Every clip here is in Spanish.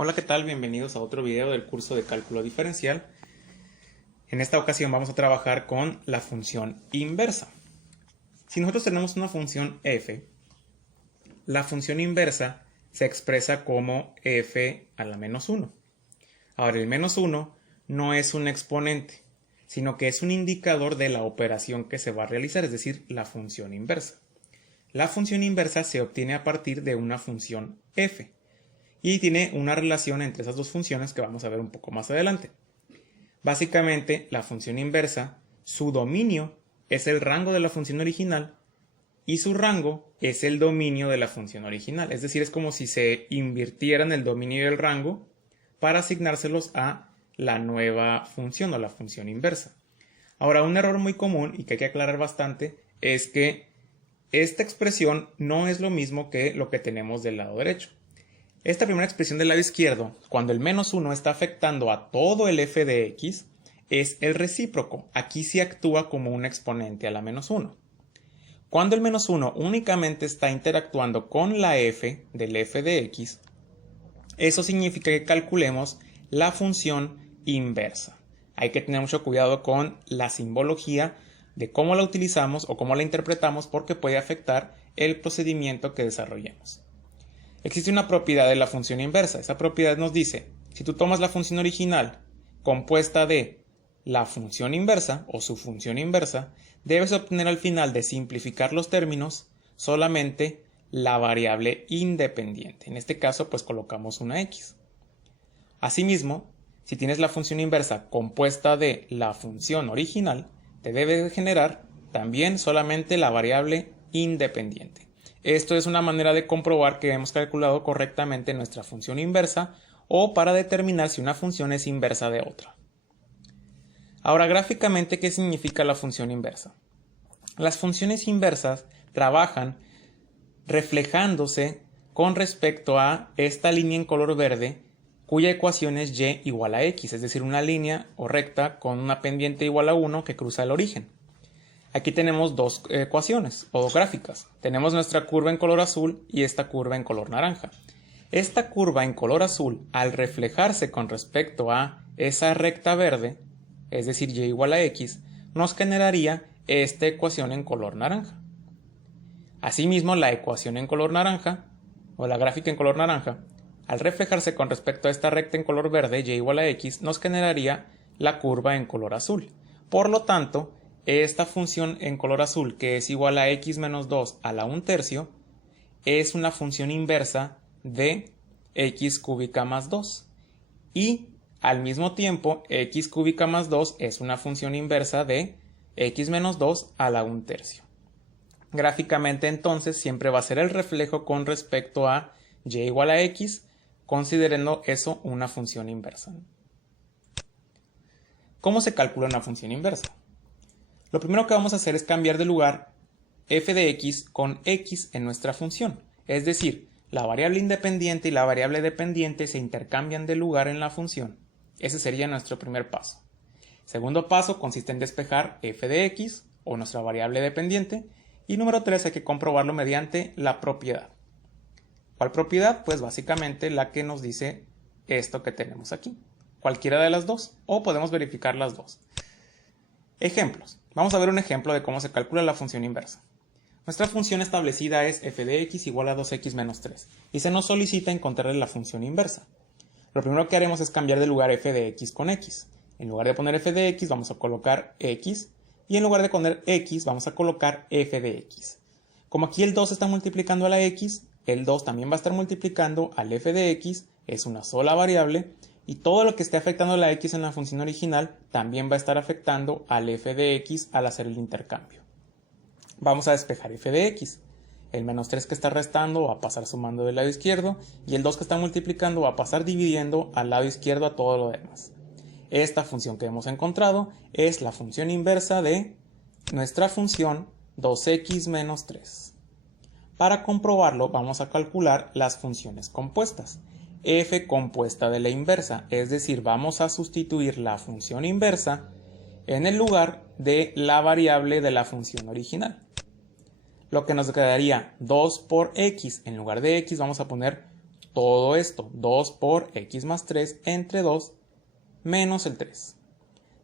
Hola, ¿qué tal? Bienvenidos a otro video del curso de cálculo diferencial. En esta ocasión vamos a trabajar con la función inversa. Si nosotros tenemos una función f, la función inversa se expresa como f a la menos 1. Ahora, el menos 1 no es un exponente, sino que es un indicador de la operación que se va a realizar, es decir, la función inversa. La función inversa se obtiene a partir de una función f. Y tiene una relación entre esas dos funciones que vamos a ver un poco más adelante. Básicamente, la función inversa, su dominio es el rango de la función original y su rango es el dominio de la función original. Es decir, es como si se invirtieran el dominio y el rango para asignárselos a la nueva función o la función inversa. Ahora, un error muy común y que hay que aclarar bastante es que esta expresión no es lo mismo que lo que tenemos del lado derecho. Esta primera expresión del lado izquierdo, cuando el menos 1 está afectando a todo el f de x, es el recíproco. Aquí sí actúa como un exponente a la menos 1. Cuando el menos 1 únicamente está interactuando con la f del f de x, eso significa que calculemos la función inversa. Hay que tener mucho cuidado con la simbología de cómo la utilizamos o cómo la interpretamos porque puede afectar el procedimiento que desarrollemos. Existe una propiedad de la función inversa. Esa propiedad nos dice, si tú tomas la función original compuesta de la función inversa o su función inversa, debes obtener al final de simplificar los términos solamente la variable independiente. En este caso, pues colocamos una x. Asimismo, si tienes la función inversa compuesta de la función original, te debe generar también solamente la variable independiente. Esto es una manera de comprobar que hemos calculado correctamente nuestra función inversa o para determinar si una función es inversa de otra. Ahora, gráficamente, ¿qué significa la función inversa? Las funciones inversas trabajan reflejándose con respecto a esta línea en color verde cuya ecuación es y igual a x, es decir, una línea o recta con una pendiente igual a 1 que cruza el origen. Aquí tenemos dos ecuaciones o gráficas. Tenemos nuestra curva en color azul y esta curva en color naranja. Esta curva en color azul, al reflejarse con respecto a esa recta verde, es decir, y igual a x, nos generaría esta ecuación en color naranja. Asimismo, la ecuación en color naranja, o la gráfica en color naranja, al reflejarse con respecto a esta recta en color verde, y igual a x, nos generaría la curva en color azul. Por lo tanto, esta función en color azul, que es igual a x menos 2 a la 1/3, es una función inversa de x cúbica más 2. Y al mismo tiempo, x cúbica más 2 es una función inversa de x menos 2 a la 1/3. Gráficamente, entonces, siempre va a ser el reflejo con respecto a y igual a x, considerando eso una función inversa. ¿Cómo se calcula una función inversa? Lo primero que vamos a hacer es cambiar de lugar f de x con x en nuestra función. Es decir, la variable independiente y la variable dependiente se intercambian de lugar en la función. Ese sería nuestro primer paso. Segundo paso consiste en despejar f de x o nuestra variable dependiente. Y número 3 hay que comprobarlo mediante la propiedad. ¿Cuál propiedad? Pues básicamente la que nos dice esto que tenemos aquí. Cualquiera de las dos o podemos verificar las dos. Ejemplos. Vamos a ver un ejemplo de cómo se calcula la función inversa. Nuestra función establecida es f de x igual a 2x menos 3 y se nos solicita encontrarle la función inversa. Lo primero que haremos es cambiar de lugar f de x con x. En lugar de poner f de x vamos a colocar x y en lugar de poner x vamos a colocar f de x. Como aquí el 2 está multiplicando a la x, el 2 también va a estar multiplicando al f de x, es una sola variable. Y todo lo que esté afectando a la x en la función original también va a estar afectando al f de x al hacer el intercambio. Vamos a despejar f de x. El menos 3 que está restando va a pasar sumando del lado izquierdo y el 2 que está multiplicando va a pasar dividiendo al lado izquierdo a todo lo demás. Esta función que hemos encontrado es la función inversa de nuestra función 2x menos 3. Para comprobarlo vamos a calcular las funciones compuestas. F compuesta de la inversa, es decir, vamos a sustituir la función inversa en el lugar de la variable de la función original. Lo que nos quedaría 2 por x, en lugar de x vamos a poner todo esto, 2 por x más 3 entre 2 menos el 3.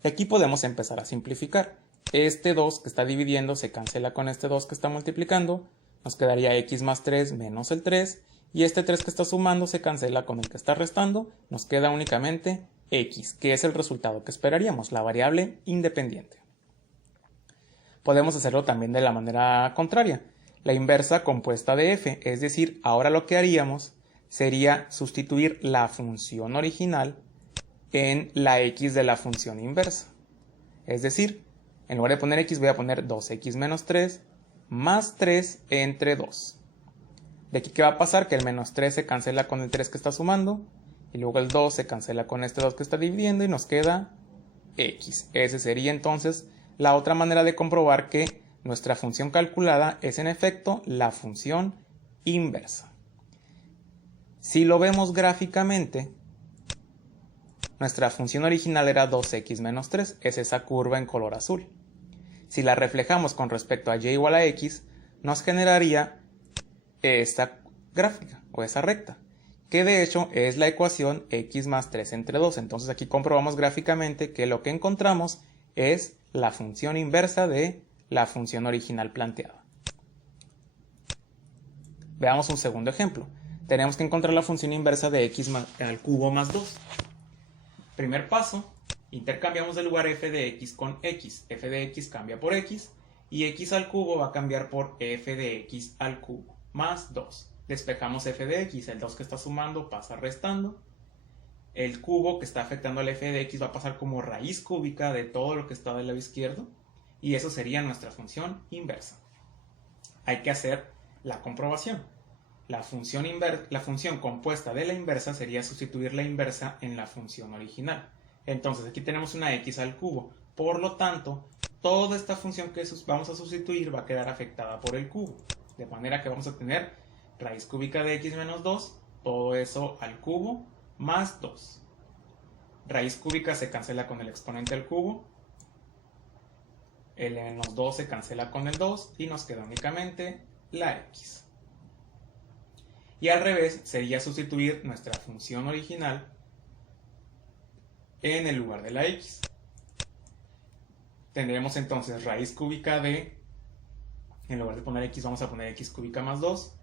Y aquí podemos empezar a simplificar. Este 2 que está dividiendo se cancela con este 2 que está multiplicando. Nos quedaría x más 3 menos el 3. Y este 3 que está sumando se cancela con el que está restando. Nos queda únicamente x, que es el resultado que esperaríamos, la variable independiente. Podemos hacerlo también de la manera contraria. La inversa compuesta de f, es decir, ahora lo que haríamos sería sustituir la función original en la x de la función inversa. Es decir, en lugar de poner x voy a poner 2x menos 3 más 3 entre 2. De aquí, ¿qué va a pasar? Que el menos 3 se cancela con el 3 que está sumando, y luego el 2 se cancela con este 2 que está dividiendo y nos queda x. Esa sería entonces la otra manera de comprobar que nuestra función calculada es en efecto la función inversa. Si lo vemos gráficamente, nuestra función original era 2x menos 3, es esa curva en color azul. Si la reflejamos con respecto a y igual a x, nos generaría esta gráfica o esa recta, que de hecho es la ecuación x más 3 entre 2. Entonces aquí comprobamos gráficamente que lo que encontramos es la función inversa de la función original planteada. Veamos un segundo ejemplo. Tenemos que encontrar la función inversa de x al cubo más 2. Primer paso, intercambiamos el lugar f de x con x. F de x cambia por x y x al cubo va a cambiar por f de x al cubo más 2. Despejamos f de x, el 2 que está sumando pasa restando. El cubo que está afectando al f de x va a pasar como raíz cúbica de todo lo que está del lado izquierdo y eso sería nuestra función inversa. Hay que hacer la comprobación. La función compuesta de la inversa sería sustituir la inversa en la función original. Entonces aquí tenemos una x al cubo. Por lo tanto, toda esta función que vamos a sustituir va a quedar afectada por el cubo. De manera que vamos a tener raíz cúbica de x menos 2, todo eso al cubo, más 2. Raíz cúbica se cancela con el exponente al cubo. El menos 2 se cancela con el 2 y nos queda únicamente la x. Y al revés sería sustituir nuestra función original en el lugar de la x. Tendremos entonces raíz cúbica de, en lugar de poner x vamos a poner x cúbica más 2,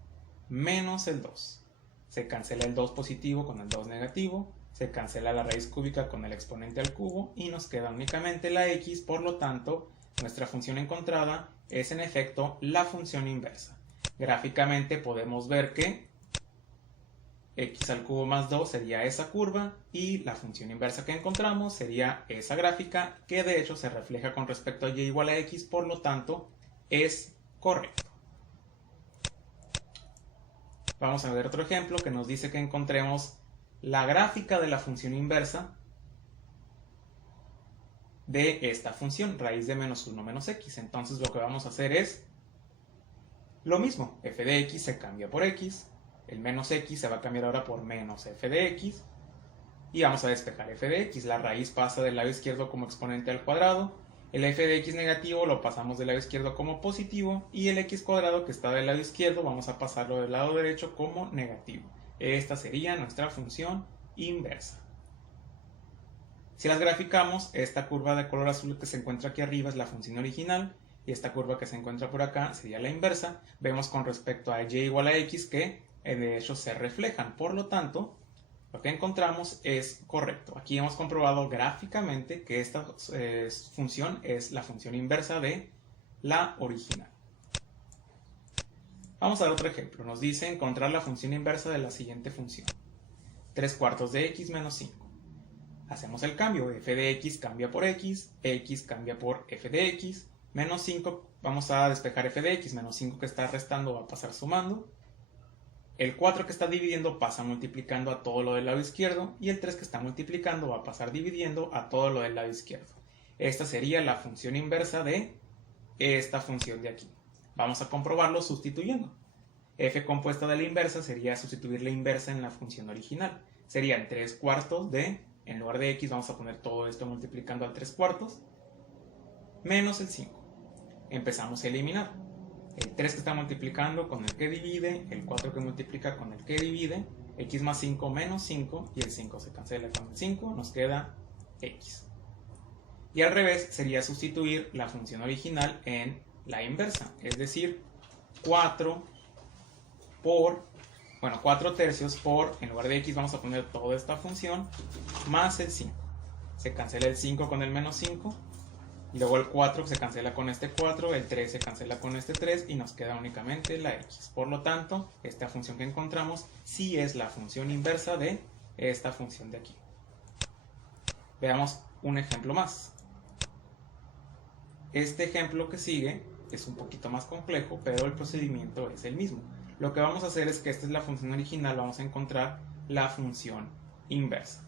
menos el 2. Se cancela el 2 positivo con el 2 negativo, se cancela la raíz cúbica con el exponente al cubo y nos queda únicamente la x, por lo tanto, nuestra función encontrada es en efecto la función inversa. Gráficamente podemos ver que x al cubo más 2 sería esa curva y la función inversa que encontramos sería esa gráfica que de hecho se refleja con respecto a y igual a x, por lo tanto es correcto. Vamos a ver otro ejemplo que nos dice que encontremos la gráfica de la función inversa de esta función, raíz de menos 1 menos x. Entonces lo que vamos a hacer es lo mismo, f de x se cambia por x, el menos x se va a cambiar ahora por menos f de x y vamos a despejar f de x. La raíz pasa del lado izquierdo como exponente al cuadrado, el f de x negativo lo pasamos del lado izquierdo como positivo y el x cuadrado que está del lado izquierdo vamos a pasarlo del lado derecho como negativo. Esta sería nuestra función inversa. Si las graficamos, esta curva de color azul que se encuentra aquí arriba es la función original y esta curva que se encuentra por acá sería la inversa. Vemos con respecto a y igual a x que de hecho se reflejan, por lo tanto lo que encontramos es correcto. Aquí hemos comprobado gráficamente que esta función es la función inversa de la original. Vamos a dar otro ejemplo. Nos dice encontrar la función inversa de la siguiente función. 3/4 de x menos 5. Hacemos el cambio. F de x cambia por x cambia por f de x, menos 5, vamos a despejar f de x, menos 5 que está restando va a pasar sumando. El 4 que está dividiendo pasa multiplicando a todo lo del lado izquierdo y el 3 que está multiplicando va a pasar dividiendo a todo lo del lado izquierdo. Esta sería la función inversa de esta función de aquí. Vamos a comprobarlo sustituyendo. F compuesta de la inversa sería sustituir la inversa en la función original. Serían 3/4 de, en lugar de x vamos a poner todo esto multiplicando al 3/4, menos el 5. Empezamos a eliminar. El 3 que está multiplicando con el que divide, el 4 que multiplica con el que divide, x más 5 menos 5, y el 5 se cancela con el 5, nos queda x. Y al revés sería sustituir la función original en la inversa, es decir, 4 tercios por, en lugar de x vamos a poner toda esta función, más el 5. Se cancela el 5 con el menos 5, y luego el 4 se cancela con este 4, el 3 se cancela con este 3, y nos queda únicamente la x. Por lo tanto, esta función que encontramos sí es la función inversa de esta función de aquí. Veamos un ejemplo más. Este ejemplo que sigue es un poquito más complejo, pero el procedimiento es el mismo. Lo que vamos a hacer es que esta es la función original, vamos a encontrar la función inversa.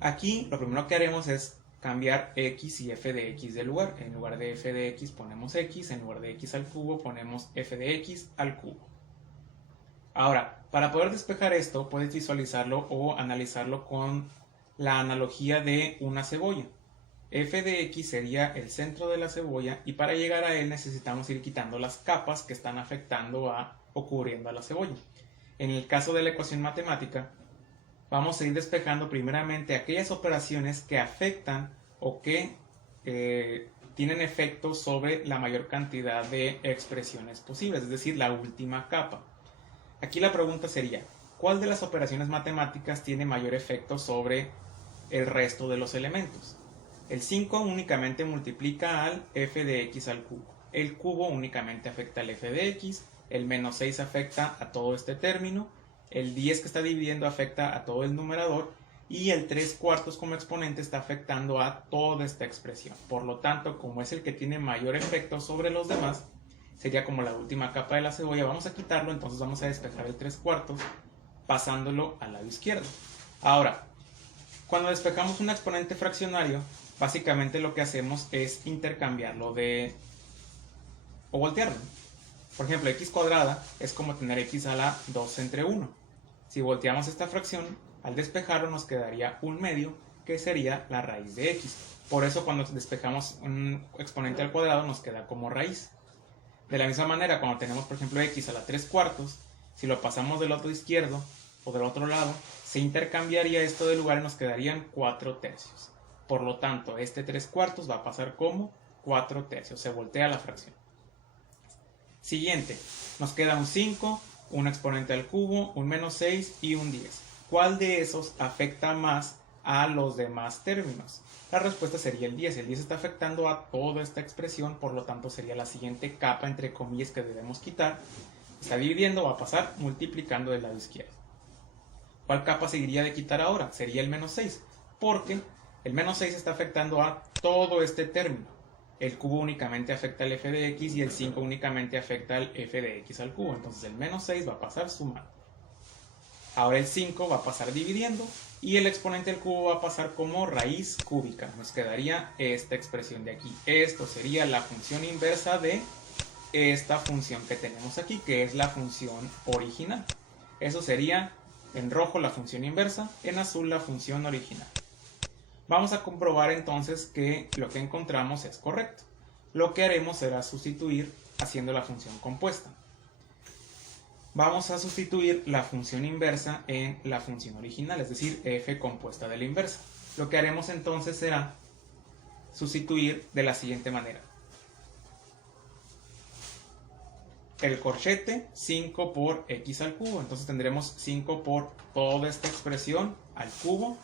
Aquí lo primero que haremos es cambiar x y f de x de lugar. En lugar de f de x ponemos x, en lugar de x al cubo ponemos f de x al cubo. Ahora, para poder despejar esto, puedes visualizarlo o analizarlo con la analogía de una cebolla. F de x sería el centro de la cebolla, y para llegar a él necesitamos ir quitando las capas que están afectando o cubriendo a la cebolla. En el caso de la ecuación matemática, vamos a ir despejando primeramente aquellas operaciones que afectan o que tienen efecto sobre la mayor cantidad de expresiones posibles, es decir, la última capa. Aquí la pregunta sería, ¿cuál de las operaciones matemáticas tiene mayor efecto sobre el resto de los elementos? El 5 únicamente multiplica al f de x al cubo. El cubo únicamente afecta al f de x. El menos 6 afecta a todo este término. El 10 que está dividiendo afecta a todo el numerador. Y el 3/4 como exponente está afectando a toda esta expresión. Por lo tanto, como es el que tiene mayor efecto sobre los demás, sería como la última capa de la cebolla. Vamos a quitarlo, entonces vamos a despejar el 3/4 pasándolo al lado izquierdo. Ahora, cuando despejamos un exponente fraccionario, básicamente lo que hacemos es intercambiarlo o voltearlo. Por ejemplo, x cuadrada es como tener x a la 2 entre 1. Si volteamos esta fracción, al despejarlo nos quedaría un medio, que sería la raíz de x. Por eso cuando despejamos un exponente al cuadrado nos queda como raíz. De la misma manera, cuando tenemos por ejemplo x a la 3/4, si lo pasamos del otro izquierdo o del otro lado, se intercambiaría esto de lugar y nos quedarían 4 tercios. Por lo tanto, este 3/4 va a pasar como 4 tercios. Se voltea la fracción. Siguiente, nos queda un 5, un exponente al cubo, un menos 6 y un 10. ¿Cuál de esos afecta más a los demás términos? La respuesta sería el 10. El 10 está afectando a toda esta expresión, por lo tanto sería la siguiente capa entre comillas que debemos quitar. Está dividiendo, va a pasar multiplicando del lado izquierdo. ¿Cuál capa seguiría de quitar ahora? Sería el menos 6, porque el menos 6 está afectando a todo este término. El cubo únicamente afecta al f de x y el 5 únicamente afecta al f de x al cubo. Entonces el menos 6 va a pasar sumando. Ahora el 5 va a pasar dividiendo y el exponente al cubo va a pasar como raíz cúbica. Nos quedaría esta expresión de aquí. Esto sería la función inversa de esta función que tenemos aquí, que es la función original. Eso sería en rojo la función inversa, en azul la función original. Vamos a comprobar entonces que lo que encontramos es correcto. Lo que haremos será sustituir haciendo la función compuesta. Vamos a sustituir la función inversa en la función original, es decir, f compuesta de la inversa. Lo que haremos entonces será sustituir de la siguiente manera. El corchete 5 por x al cubo, entonces tendremos 5 por toda esta expresión al cubo,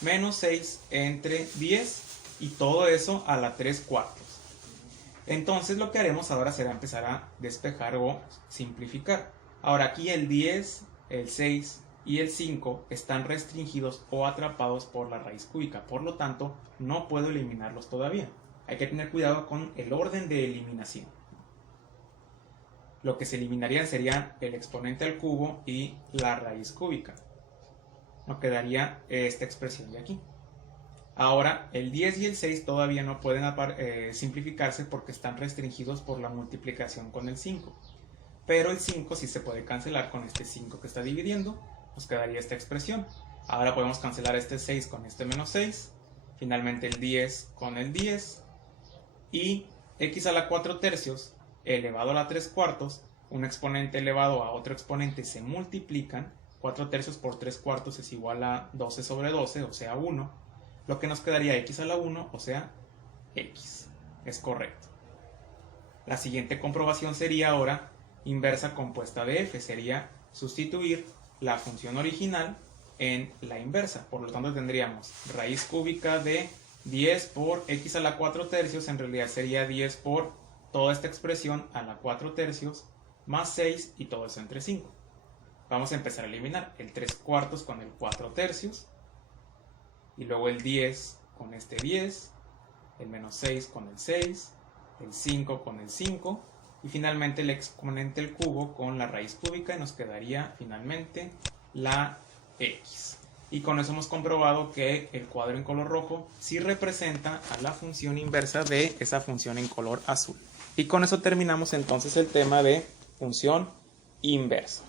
menos 6 entre 10 y todo eso a la 3/4. Entonces lo que haremos ahora será empezar a despejar o simplificar. Ahora aquí el 10, el 6 y el 5 están restringidos o atrapados por la raíz cúbica, por lo tanto no puedo eliminarlos todavía. Hay que tener cuidado con el orden de eliminación. Lo que se eliminarían serían el exponente al cubo y la raíz cúbica. Nos quedaría esta expresión de aquí. Ahora, el 10 y el 6 todavía no pueden simplificarse porque están restringidos por la multiplicación con el 5. Pero el 5 sí se puede cancelar con este 5 que está dividiendo. Nos quedaría esta expresión. Ahora podemos cancelar este 6 con este menos 6. Finalmente el 10 con el 10. Y x a la 4 tercios elevado a la 3/4, un exponente elevado a otro exponente se multiplican. 4 tercios por 3 cuartos es igual a 12 sobre 12, o sea 1. Lo que nos quedaría x a la 1, o sea x. Es correcto. La siguiente comprobación sería ahora inversa compuesta de f. Sería sustituir la función original en la inversa. Por lo tanto tendríamos raíz cúbica de 10 por x a la 4 tercios. En realidad sería 10 por toda esta expresión a la 4 tercios más 6 y todo eso entre 5. Vamos a empezar a eliminar el 3 cuartos con el 4 tercios y luego el 10 con este 10, el menos 6 con el 6, el 5 con el 5 y finalmente el exponente al cubo con la raíz cúbica y nos quedaría finalmente la x. Y con eso hemos comprobado que el cuadro en color rojo sí representa a la función inversa de esa función en color azul. Y con eso terminamos entonces el tema de función inversa.